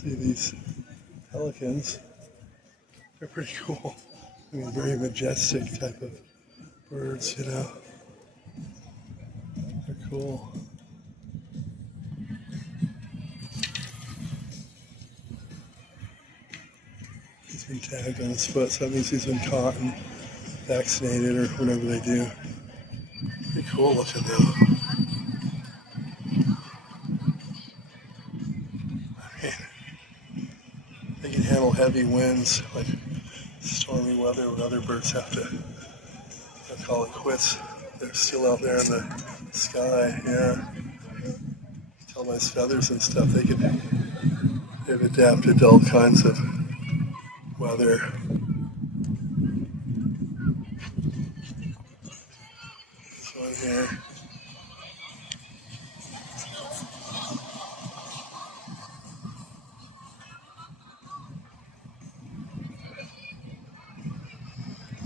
See these pelicans. They're pretty cool. I mean, very majestic type of birds, you know. They're cool. He's been tagged on his foot, so that means he's been caught and vaccinated or whatever they do. Pretty cool looking though. I mean, they can handle heavy winds, like stormy weather when other birds have to, they'll call it quits. They're still out there in the sky, yeah. Tell by his feathers and stuff, they've adapted to all kinds of weather. This one here.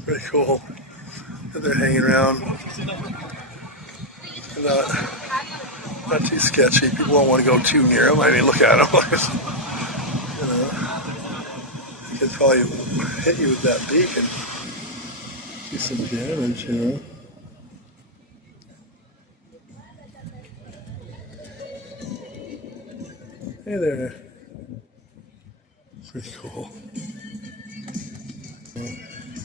Pretty cool. And they're hanging around. Not too sketchy. People don't want to go too near them. I mean, look at them. You know, they could probably hit you with that beak and do some damage, you know. Hey there. Pretty cool.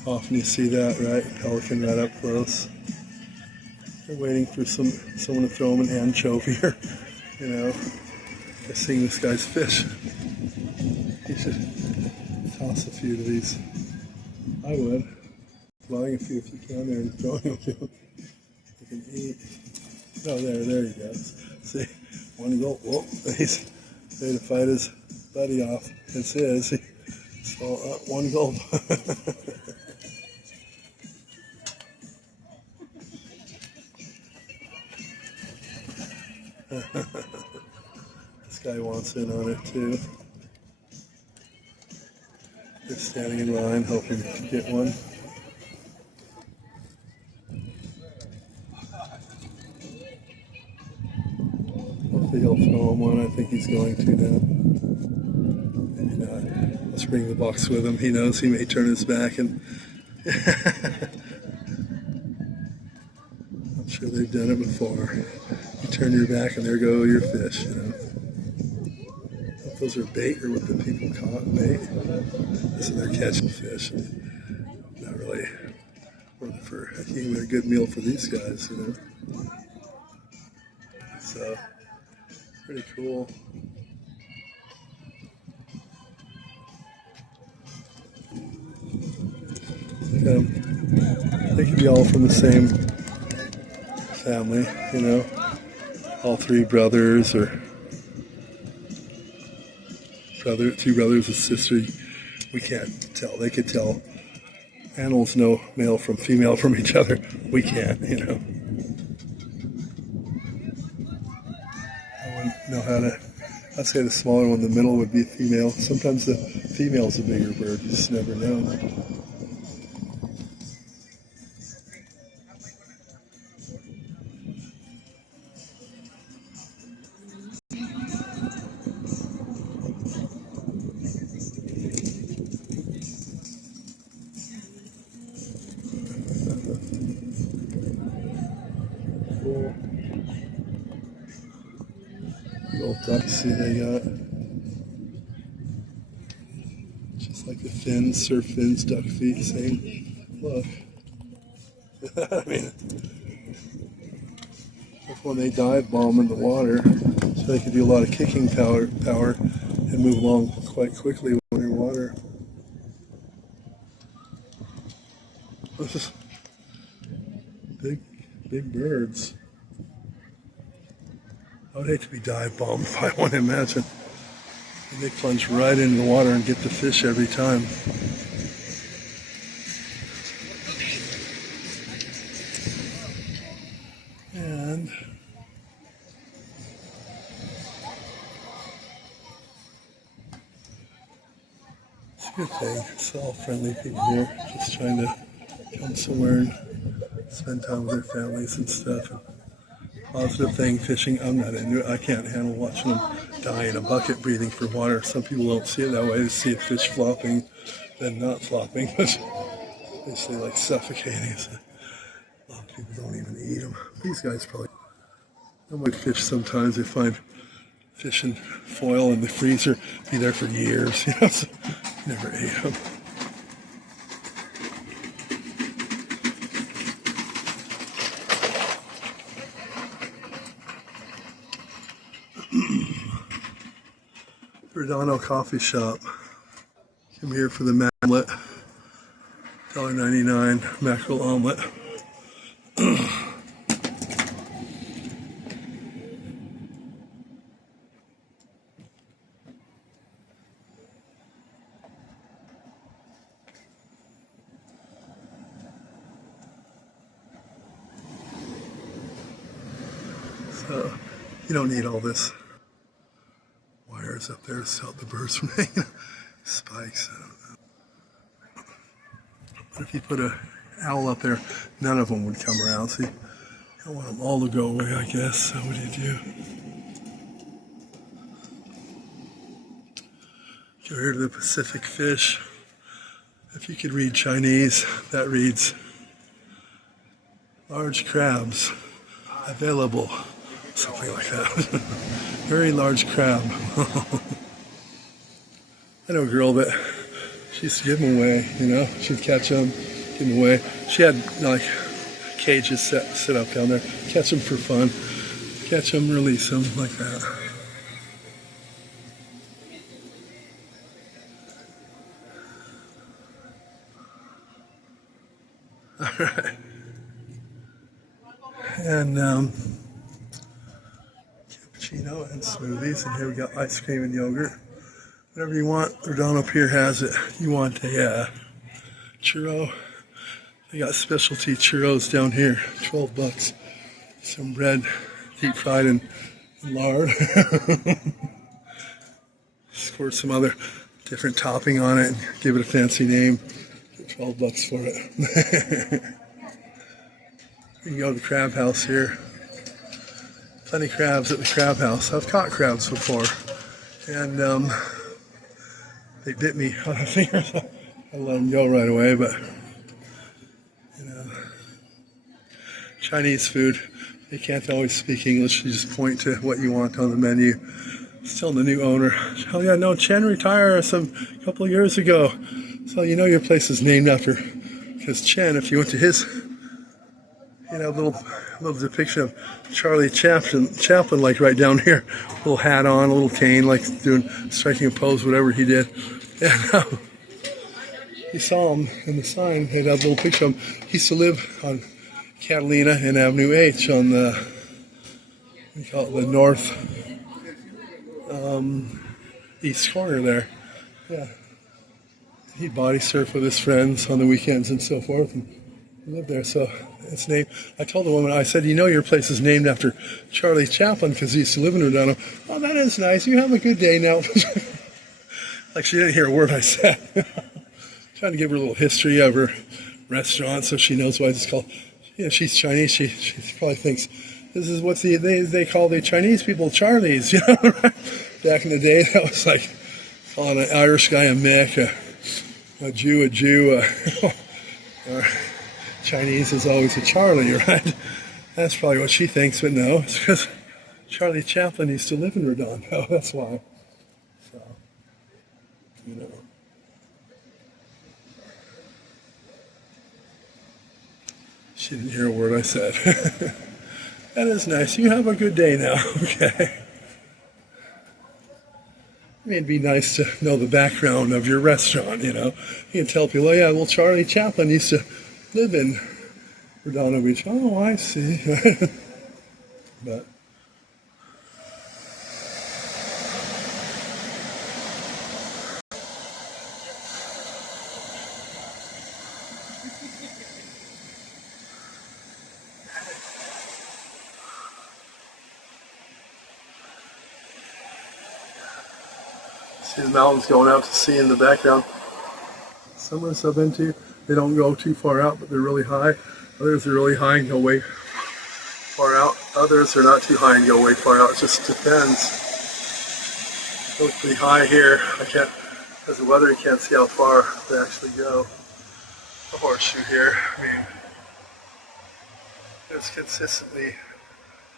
Often you see that, right? Pelican right up close. They're waiting for someone to throw them an anchovy or, you know, they're seeing this guy's fish. You should toss a few of these. I would. Flying a few if you can there and throwing them to him. You can eat. Oh, there he goes. See, one go, whoa, he's ready to fight his buddy off. It's his. So, one gulp. This guy wants in on it too. They're standing in line hoping to get one. Hopefully he'll throw him one. I think he's going to now. Maybe not. Let's bring the box with him. He knows he may turn his back and I'm sure they've done it before. You turn your back and there go your fish, you know. If those are bait or what the people caught bait. So they're catching fish. Not really for a good meal for these guys, you know. So pretty cool. They could be all from the same family, you know. All three brothers or two brothers and sister. We can't tell. They could tell. Animals know male from female from each other. We can't, you know. I wouldn't know how to. I'd say the smaller one in the middle would be a female. Sometimes the female's a bigger bird. You just never know. Cool. Little ducks, see they got just like the fins, surf fins, duck feet, same look. I mean, that's when they dive bomb in the water, so they can do a lot of kicking power and move along quite quickly underwater. This is big birds. I would hate to be dive bombed if I want to imagine. And they plunge right into the water and get the fish every time. And it's a good thing. It's all friendly people here, just trying to come somewhere and spend time with their families and stuff. positive thing. Fishing, I'm not into it. I can't handle watching them die in a bucket breathing for water. Some people don't see it that way. They see a fish flopping, then not flopping, but they say like suffocating. So a lot of people don't even eat them. These guys probably don't like fish sometimes. They find fish in foil in the freezer, be there for years, you know, so never ate them. Redondo Coffee Shop. Come here for the omelet. $1.99 mackerel omelet. So you don't need all this wires up there to stop the birds from hanging. Spikes, I don't know. But if you put an owl up there, none of them would come around. See, you don't want them all to go away, I guess. So what do you do? Go here to the Pacific Fish. If you could read Chinese, that reads large crabs available. Something like that. Very large crab. I know a girl that she used to give them away, you know. She'd catch them, give them away. She had like cages set up down there. Catch them for fun. Catch them, release them like that. All right. And cappuccino and smoothies, and here we got ice cream and yogurt. Whatever you want, Redondo Pier has it. You want a churro? They got specialty churros down here, $12. Some bread, deep fried in lard. Squirt some other different topping on it and give it a fancy name. Get $12 for it. You can go to the crab house here. Plenty of crabs at the crab house. I've caught crabs before, and they bit me on the fingers. I let them go right away, but you know, Chinese food, they can't always speak English. You just point to what you want on the menu. Still the new owner. Oh yeah, no, Chen retired a couple of years ago. So you know your place is named after, because Chen, if you went to his, you know, little depiction of Charlie Chaplin, like right down here, little hat on, a little cane, like striking a pose, whatever he did. And you saw him in the sign. They had a little picture of him. He used to live on Catalina and Avenue H on the, we call it the north east corner there. Yeah, he'd body surf with his friends on the weekends and so forth, and lived there. So it's named. I told the woman, I said, you know, your place is named after Charlie Chaplin because he used to live in Redondo. Oh, that is nice. You have a good day now. Like she didn't hear a word I said. Trying to give her a little history of her restaurant so she knows why it's called. You know, she's Chinese. She probably thinks this is what they call the Chinese people Charlies. You know, right? Back in the day, that was like calling an Irish guy a Mick, a Jew a Jew, or Chinese is always a Charlie, right? That's probably what she thinks, but no, it's because Charlie Chaplin used to live in Redondo. That's why. So, you know. She didn't hear a word I said. That is nice. You have a good day now. Okay. I mean, it'd be nice to know the background of your restaurant, you know. You can tell people, oh yeah, well, Charlie Chaplin used to live in Redondo Beach. Oh, I see. But see the mountains going out to sea in the background. Summers I've been to, they don't go too far out, but they're really high. Others are really high and go way far out. Others are not too high and go way far out. It just depends. It looks pretty high here. I can't, because of the weather, you can't see how far they actually go. The horseshoe here, I mean, there's consistently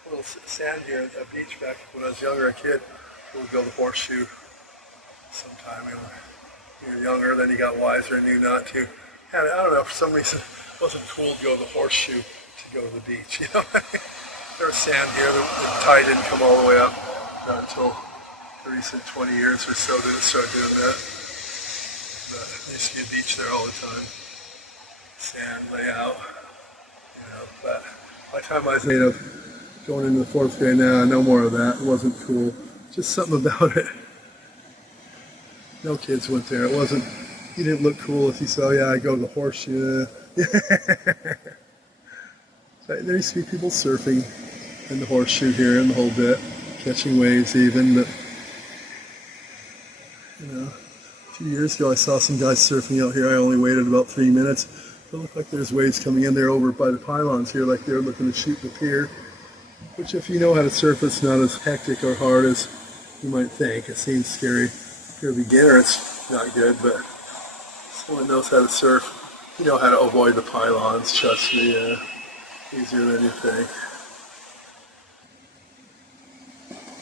a little sand here at the beach back when I was younger, a kid who would go the horseshoe sometime. You were younger, then you got wiser and knew not to. And I don't know, for some reason, it wasn't cool to go the horseshoe to go to the beach, you know? There was sand here, the tide didn't come all the way up, not until the recent 20 years or so did it start doing that. But there used to be a beach there all the time. Sand layout, you know, but by the time I was made of going into the 4th grade now, no more of that. It wasn't cool. Just something about it. No kids went there. It wasn't, you didn't look cool if you said, oh yeah, I go to the horseshoe. There used to be people surfing in the horseshoe here and the whole bit, catching waves even, but you know, a few years ago I saw some guys surfing out here. I only waited about 3 minutes. It looked like there's waves coming in there over by the pylons here, like they're looking to shoot the pier, which if you know how to surf, it's not as hectic or hard as you might think. It seems scary. If you're a beginner, it's not good, but someone knows how to surf, you know how to avoid the pylons, trust me, easier than you think.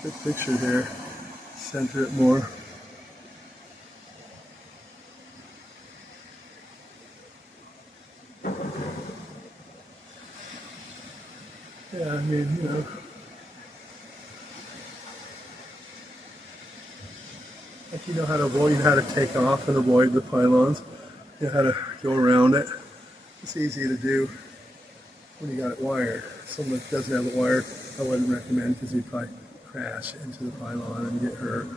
Good picture here. Center it more. Yeah, I mean, you know, like you know how to avoid, you know how to take off and avoid the pylons. You know how to go around it. It's easy to do when you got it wired. Someone that doesn't have it wired, I wouldn't recommend because you'd probably crash into the pylon and get hurt.